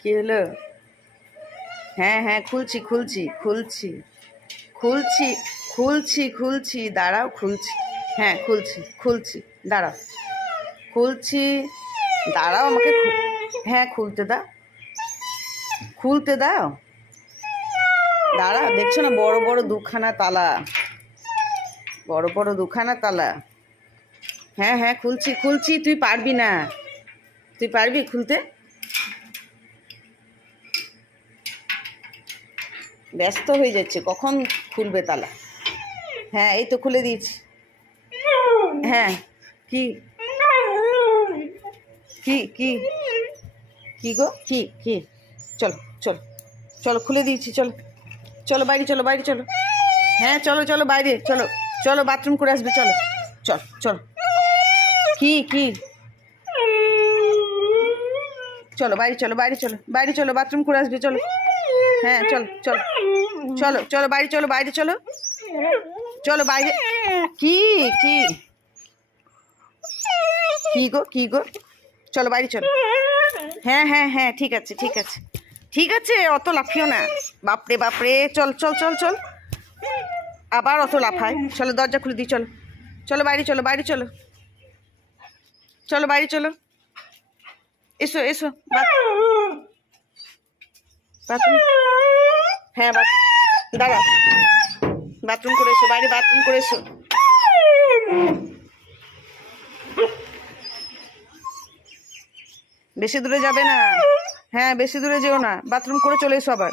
কি হলো? হ্যাঁ হ্যাঁ, খুলছি খুলছি খুলছি খুলছি খুলছি খুলছি, দাঁড়াও খুলছি। হ্যাঁ খুলছি খুলছি, দাঁড়াও খুলছি, দাঁড়াও আমাকে হ্যাঁ খুলতে দাও, খুলতে দাও, দাঁড়াও। দেখছো না বড় বড় দুখানা তালা, বড় বড় দুখানা তালা। হ্যাঁ হ্যাঁ খুলছি খুলছি, তুই পারবি না? তুই পারবি খুলতে? ব্যস্ত হয়ে যাচ্ছে, কখন খুলবে তালা? হ্যাঁ এই তো খুলে দিয়েছি। হ্যাঁ কি কি কি কি গো, কি কি? চলো চলো চলো, খুলে দিয়েছি, চলো চলো বাইরে, চলো বাইরে চলো। হ্যাঁ চলো চলো বাইরে চলো, চলো বাথরুম করে আসবে, চলো চল চলো। কি কি? চলো বাইরে চলো, বাইরে চলো, বাইরে চলো, বাথরুম করে আসবে, চলো। হ্যাঁ চলো চলো চলো চলো বাইরে চলো, বাইরে চলো, চলো বাইরে। কি কি কি গো, কি গো? চলো বাইরে চলো। হ্যাঁ হ্যাঁ হ্যাঁ ঠিক আছে ঠিক আছে ঠিক আছে, অত লাফিও না, বাপরে বাপরে, চল চল চল চল, আবার অত লাফায়। চলো দরজা খুলে দিই, চলো চলো বাইরে চলো, বাইরে চলো, চলো বাইরে চলো, এসো এসো বাথরুম। হ্যাঁ দাঁড়াও, বাথরুম করে এসো, বাইরে বাথরুম করে এসো। বেশি দূরে যাবে না, হ্যাঁ বেশি দূরে যেও না, বাথরুম করে চলে এসো আবার।